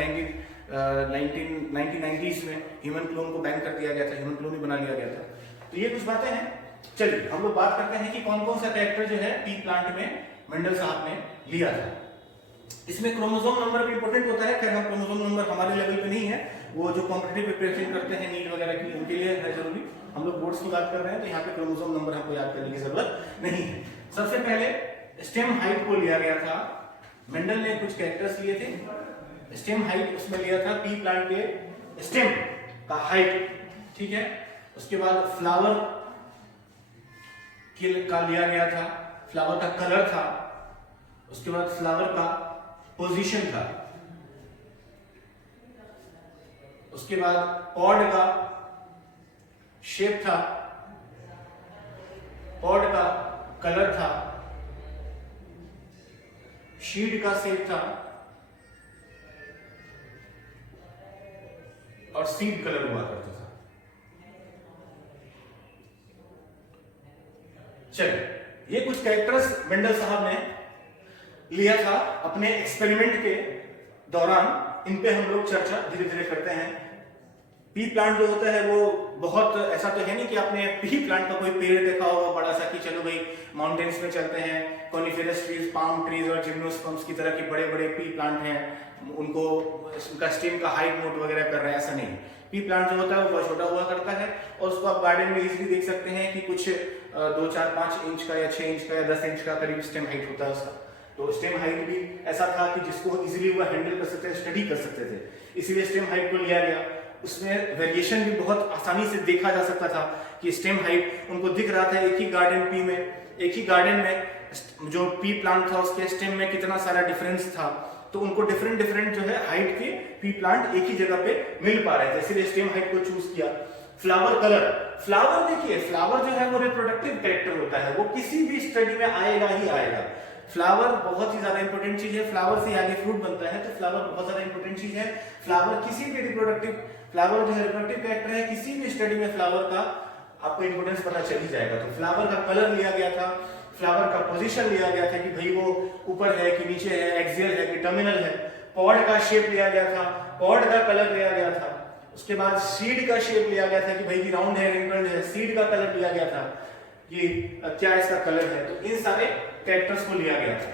1990s में, ह्यूमन क्लोन को बैन कर दिया गया था, ह्यूमन क्लोन भी बना लिया गया था। तो ये कुछ बातें हैं। चलिए हम लोग बात करते हैं कि कौन कौन सा कैरेक्टर जो है पी प्लांट में मेंडल साहब ने लिया था। इसमें क्रोमोसोम नंबर भी इंपॉर्टेंट होता है। खैर हम क्रोमोसोम नंबर हमारे लेवल पे नहीं है, वो जो कॉम्पिटिटिव प्रिपरेशन करते हैं नीट वगैरह की उनके लिए है जरूरी। हम लोग बोर्ड्स की बात कर रहे हैं तो यहाँ पे क्रोमोसोम नंबर हमको याद करने की जरूरत नहीं है। सबसे पहले स्टेम हाइट को लिया गया था। मेंडल ने कुछ कैरेक्टर्स लिए थे। स्टेम हाइट उसमें लिया था पी प्लांट के स्टेम का हाइट, ठीक है। उसके बाद फ्लावर का लिया गया था, फ्लावर का कलर था। उसके बाद फ्लावर का पोजीशन था। उसके बाद पॉड का शेप था, पॉड का कलर था, शीड का शेप था और सीड कलर हुआ करता था। चलिए, ये कुछ कैरेक्टर्स मेंडल साहब ने लिया था अपने एक्सपेरिमेंट के दौरान। इन पे हम लोग चर्चा धीरे धीरे करते हैं। पी प्लांट जो होता है वो बहुत ऐसा तो है नहीं कि आपने पी प्लांट का कोई पेड़ देखा होगा बड़ा सा कि चलो भाई माउंटेन्स में चलते हैं, कॉनिफेरस ट्रीज, पाम ट्रीज और जिम्नोस्पर्म्स की तरह के बड़े बड़े पी प्लांट हैं, उनको उनका स्टेम का हाइट नोट वगैरह कर रहे हैं, ऐसा नहीं। पी प्लांट जो होता है वो बहुत छोटा हुआ करता है और उसको आप गार्डन में इजीली देख सकते हैं कि कुछ 2, 4, 5 इंच का या 6 इंच का या 10 इंच का करीब स्टेम हाइट होता है उसका। तो स्टेम हाइट भी ऐसा था कि जिसको इजीली वो हैंडल कर सकते थे, स्टडी कर सकते थे, इसीलिए स्टेम हाइट को लिया गया। उसमें वेरिएशन भी बहुत आसानी से देखा जा सकता था कि स्टेम हाइट उनको दिख रहा था एक ही गार्डन में जो पी प्लांट था उसके स्टेम में कितना सारा डिफरेंस था, तो उनको डिफरेंट जो है हाइट के पी प्लांट एक ही जगह पे मिल पा रहे थे, इसलिए स्टेम हाइट को चूज किया। फ्लावर कलर, फ्लावर देखिए, फ्लावर जो है वो रिप्रोडक्टिव कैरेक्टर होता है, वो किसी भी स्टडी में आएगा ही आएगा। फ्लावर बहुत ही ज्यादा इंपॉर्टेंट चीज है, फ्लावर से आगे फ्रूट बनता है, तो फ्लावर बहुत ज्यादा इंपॉर्टेंट चीज है। फ्लावर किसी भी फ्लावर जो है रिप्रोडक्टिव कैरेक्टर है, किसी भी स्टडी में फ्लावर का आपको इंपॉर्टेंस पता चल ही जाएगा। तो फ्लावर का कलर लिया गया था, फ्लावर का पोजीशन लिया गया था कि भाई वो ऊपर है कि नीचे है, एक्सियल है कि टर्मिनल है। पॉड का शेप लिया गया था, पॉड का कलर लिया गया था। उसके बाद सीड का शेप लिया गया था कि भाई राउंड है, रिंकल्ड है, सीड का कलर लिया गया था कि क्या इसका कलर है। तो इन सारे कैरेक्टर्स को लिया गया था।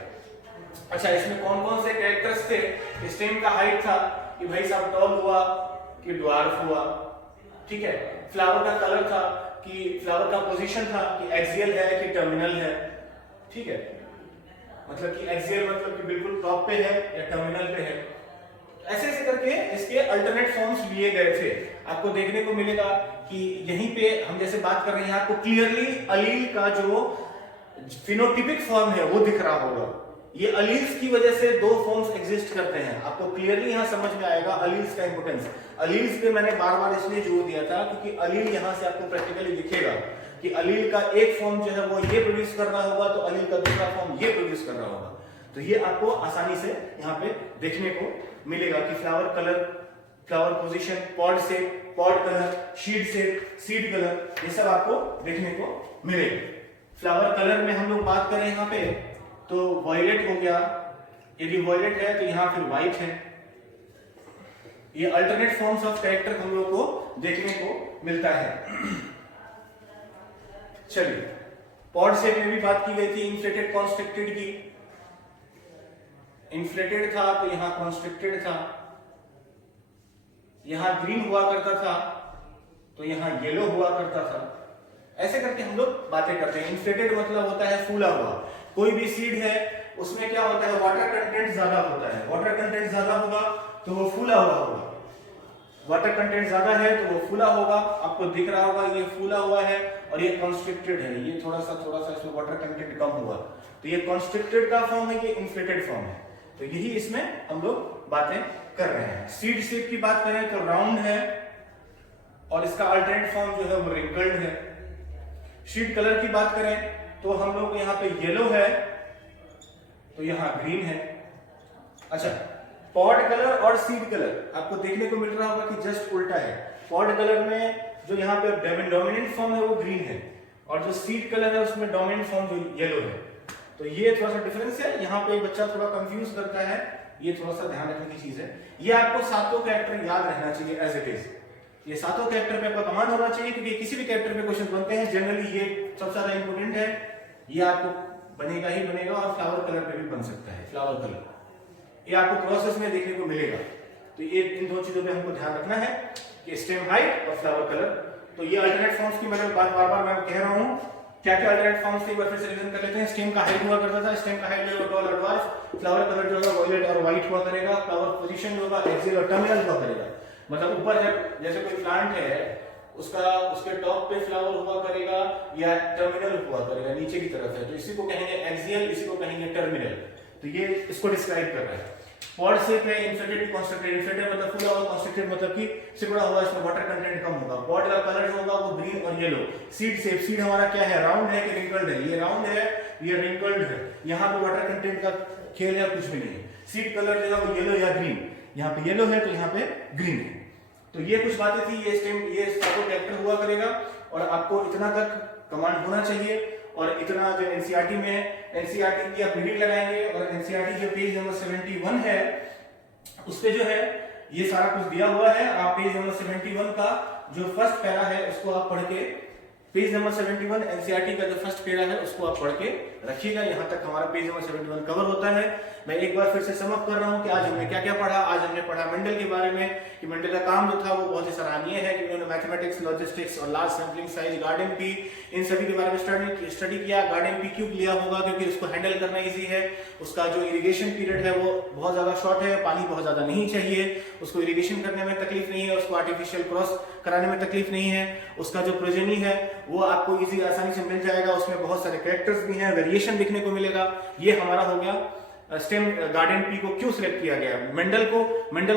अच्छा, इसमें कौन कौन से कैरेक्टर्स थे? स्टेम का हाइट था कि भाई साहब टॉल हुआ कि ड्वार्फ हुआ, ठीक है। फ्लावर का कलर था कि फ्लावर का पोजीशन था कि एक्सियल है कि टर्मिनल है, ठीक है। मतलब कि एक्सियल मतलब कि बिल्कुल टॉप पे है या टर्मिनल पे है। ऐसे ऐसे करके इसके अल्टरनेट फॉर्म्स लिए गए थे। आपको देखने को मिलेगा कि यहीं पे हम जैसे बात कर रहे हैं, आपको क्लियरली अलील का जो फिनोटिपिक फॉर्म है वो दिख रहा होगा। ये अलील्स की वजह से दो फॉर्म्स एग्जिस्ट करते हैं, आपको क्लियरली यहां समझ में आएगा अलील्स का इंपॉर्टेंस। अलील्स पे मैंने बार बार इसलिए जोर दिया था क्योंकि अलील यहां से आपको प्रैक्टिकली दिखेगा कि अलील का एक फॉर्म जो है वो ये प्रोड्यूस कर रहा होगा, तो अलील का दूसरा फॉर्म ये प्रोड्यूस कर रहा होगा। तो ये आपको आसानी से यहाँ पे देखने को मिलेगा कि flower colour, flower position, pod shape, pod colour, शीड shape, seed colour, ये सब आपको देखने को मिलेगा। फ्लावर कलर में हम लोग बात करें यहाँ पे तो वॉयलेट हो गया, यदि वॉयलेट है तो यहाँ फिर व्हाइट है। ये अल्टरनेट फॉर्म्स ऑफ कैरेक्टर हम लोग को देखने को मिलता है। चलिए, पॉड शेप में भी बात की गई थी इन्फ्लेटेड कॉन्स्ट्रिक्टेड की। इन्फ्लेटेड था तो यहां कॉन्स्ट्रिक्टेड था, यहां ग्रीन हुआ करता था तो यहां येलो हुआ करता था। ऐसे करके हम लोग बातें करते हैं। इन्फ्लेटेड मतलब होता है फूला हुआ। कोई भी सीड है उसमें क्या होता है, वाटर कंटेंट ज्यादा होता है। वाटर कंटेंट ज्यादा होगा तो वो फूला हुआ होगा। वाटर कंटेंट ज्यादा है तो वो फूला होगा। आपको दिख रहा होगा ये फूला हुआ है और ये कॉन्स्ट्रिक्टेड है, ये थोड़ा सा इसमें वाटर कंटेंट कम हुआ, तो ये कॉन्स्ट्रिक्टेड का फॉर्म है, ये इन्फ्लेटेड फॉर्म है। तो यही इसमें हम लोग बातें कर रहे हैं। सीड शेप की बात करें तो राउंड है और इसका अल्टरनेट फॉर्म जो है वो रिंकल्ड है। शीड कलर की बात करें तो हम लोग यहाँ पे येलो है तो यहाँ ग्रीन है। अच्छा, पॉड कलर और सीड कलर आपको देखने को मिल रहा होगा कि जस्ट उल्टा है। पॉड कलर में जो यहाँ पे डोमिनेंट फॉर्म है वो ग्रीन है और जो सीड कलर है उसमें डोमिनेंट फॉर्म जो येलो है। तो ये थोड़ा सा डिफरेंस है। यहाँ पे बच्चा थोड़ा कंफ्यूज करता है, ये थोड़ा सा ध्यान रखने की चीज है। ये आपको सातों कैरेक्टर याद रहना चाहिए एज इट इज। ये सातों कैरेक्टर पे आपका कमांड होना चाहिए क्योंकि किसी भी कैरेक्टर पे क्वेश्चन बनते हैं जनरली, ये सबसे ज्यादा इंपॉर्टेंट है। ये आपको बनेगा ही बनेगा और फ्लावर कलर पे भी बन सकता है। फ्लावर कलर ये आपको प्रोसेस में देखने को मिलेगा। तो ये इन दो चीजों पे हमको ध्यान रखना है कि स्टेम हाइट और फ्लावर कलर। तो ये अल्टरनेट फॉर्म्स की मैंने बार बार मैं कह रहा हूँ, क्या क्या अल्टरनेट फॉर्म्स थे एक बार फिर से रिवीजन कर लेते हैं। स्टेम का हाइट हुआ करता था, स्टेम का हाइट जो टॉल और ड्वार्फ। फ्लावर कलर जो है वॉयलेट और व्हाइट हुआ करेगा। फ्लावर पोजीशन जो होगा एक्सियल और टर्मिनल हुआ करेगा। मतलब ऊपर है, जैसे कोई प्लांट है उसके टॉप पे फ्लावर हुआ करेगा या टर्मिनल हुआ करेगा, नीचे की तरफ है तो इसी को कहेंगे एक्सियल, इसी को कहेंगे टर्मिनल। तो ये इसको डिस्क्राइब कर रहा है। पॉड शेप में इन्फ्लेटेड कॉन्स्ट्रिक्टेड। इन्फ्लेटेड मतलब फूला हुआ, कॉन्स्ट्रिक्टेड मतलब कि सिकुड़ा हुआ, इसमें वाटर कंटेंट कम होगा। पॉड का कलर जो होगा वो ग्रीन और येलो। सीड शेप, सीड हमारा क्या है, राउंड है कि रिंकल्ड है? ये राउंड है, ये रिंकल्ड है। यहाँ पे वाटर कंटेंट का खेल है, कुछ भी नहीं है। सीड कलर जो है वो येलो या ग्रीन, यहाँ पे येलो है तो यहाँ पे ग्रीन है। तो ये कुछ बातें थी। ये स्टेम, ये साइको कैरेक्टर हुआ करेगा और आपको इतना तक कमांड होना चाहिए। और इतना जो एनसीईआरटी में है, एनसीईआरटी की आप रीडिंग लगाएंगे और एनसीईआरटी जो पेज नंबर 71 है उस पे जो है ये सारा कुछ दिया हुआ है। आप पेज नंबर 71 का जो फर्स्ट पैरा है उसको आप पढ़ के, पेज नंबर 71 एनसीईआरटी का जो फर्स्ट पैरा है उसको आप पढ़ के रखिएगा। यहाँ तक हमारा पेज नंबर 71 कवर होता है। मैं एक बार फिर से समअप कर रहा हूँ कि आज हमने क्या क्या पढ़ा। आज हमने पढ़ा मेंडल के बारे में कि मेंडल का काम जो था वो बहुत ही सराहनीय है कि उन्होंने मैथमेटिक्स, लॉजिस्टिक्स और large sampling size, garden pea, इन सभी के बारे में स्टडी किया। गार्डन पी क्यों लिया होगा? क्योंकि उसको हैंडल करना इजी है। उसका जो इरिगेशन पीरियड है वो बहुत ज्यादा शॉर्ट है, पानी बहुत ज्यादा नहीं चाहिए उसको इरिगेशन करने में तकलीफ नहीं है, उसको आर्टिफिशियल क्रॉस कराने में तकलीफ नहीं है, उसका जो प्रोजेनी है वो आपको इजी आसानी से मिल जाएगा, उसमें बहुत सारे कैरेक्टर्स भी हैं, वेरिएशन दिखने को मिलेगा। ये हमारा हो गया स्टेम गार्डन पी को क्यों सिलेक्ट किया गया। मेंडल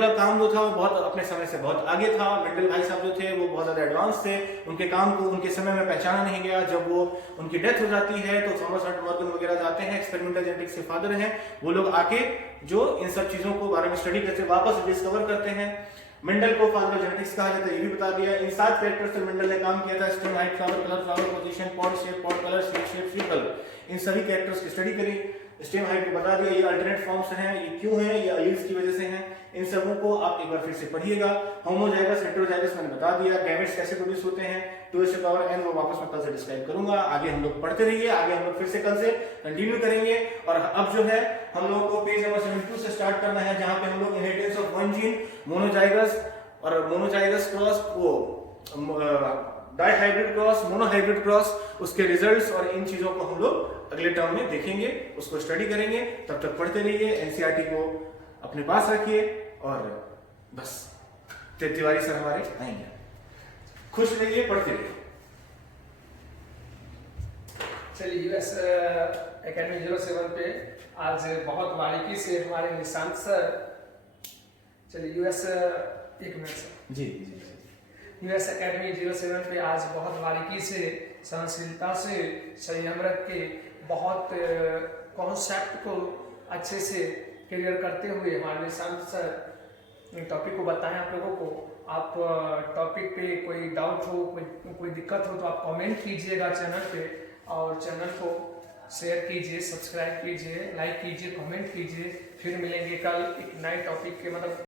का काम जो था वो बहुत अपने समय से बहुत आगे था। मेंडल भाई साहब जो थे वो बहुत ज्यादा एडवांस थे, उनके काम को उनके समय में पहचाना नहीं गया। जब वो उनकी डेथ हो जाती है तो थॉमस हंट मॉर्गन वगैरह जाते हैं, एक्सपेरिमेंटल जेनेटिक्स के फादर हैं, वो लोग आके जो इन सब चीजों को बारे में स्टडी करते वापस डिस्कवर करते हैं। मेंडल को फादर ऑफ जेनेटिक्स कहा जाता है, ये भी बता दिया। इन 7 कैरेक्टर्स से मेंडल ने काम किया था, stem height, flower colour, flower position, pod shape, pod colour, seed shape, seed colour, इन सभी कैरेक्टर्स की स्टडी करी। स्टेम हाइट में बता दिया ये अल्टरनेट फॉर्म्स हैं, ये क्यों हैं, ये अलील्स की वजह से हैं। इन सबों को आप एक बार फिर से पढ़िएगा। होमोजाइगस, हेटेरोजाइगस मैंने बता दिया, गैमेट्स कैसे प्रोड्यूस होते हैं, 2n वो वापस मैं कल से डिस्क्राइब करूंगा। आगे हम लोग पढ़ते रहिए, आगे हम लोग फिर से कल से कंटिन्यू करेंगे। और अब जो है हम लोगों को पेज नंबर 72 से स्टार्ट करना है, जहां पे हम लोग इनहेरिटेंस ऑफ वन जीन, मोनोजाइगस और मोनोजाइगस क्रॉस, वो डाइहाइब्रिड क्रॉस, मोनोहाइब्रिड क्रॉस, उसके रिजल्ट्स और इन चीजों को हम लोग अगले टर्म में देखेंगे, उसको स्टडी करेंगे। तब तक पढ़ते रहिए, एनसीईआरटी को अपने पास रखिए और बस तिवारी सर हमारे आएंगे। खुश रहिए, पढ़ते रहिए। चलिए यूएस एकेडमी 07 पे आज बहुत बारीकी से हमारे निशांत सर, चलिए यूएस एक मिनट सर जी यूएस एकेडमी 07 पे आज बहुत बारीकी से, सहनशीलता से, संयम रख के, बहुत कॉन्सेप्ट को अच्छे से क्लियर करते हुए हमारे निशांत सर टॉपिक को बताएं आप लोगों को। आप टॉपिक पे कोई डाउट हो, कोई दिक्कत हो तो आप कमेंट कीजिएगा चैनल पे, और चैनल को शेयर कीजिए, सब्सक्राइब कीजिए, लाइक कीजिए, कमेंट कीजिए। फिर मिलेंगे कल एक नए टॉपिक के मतलब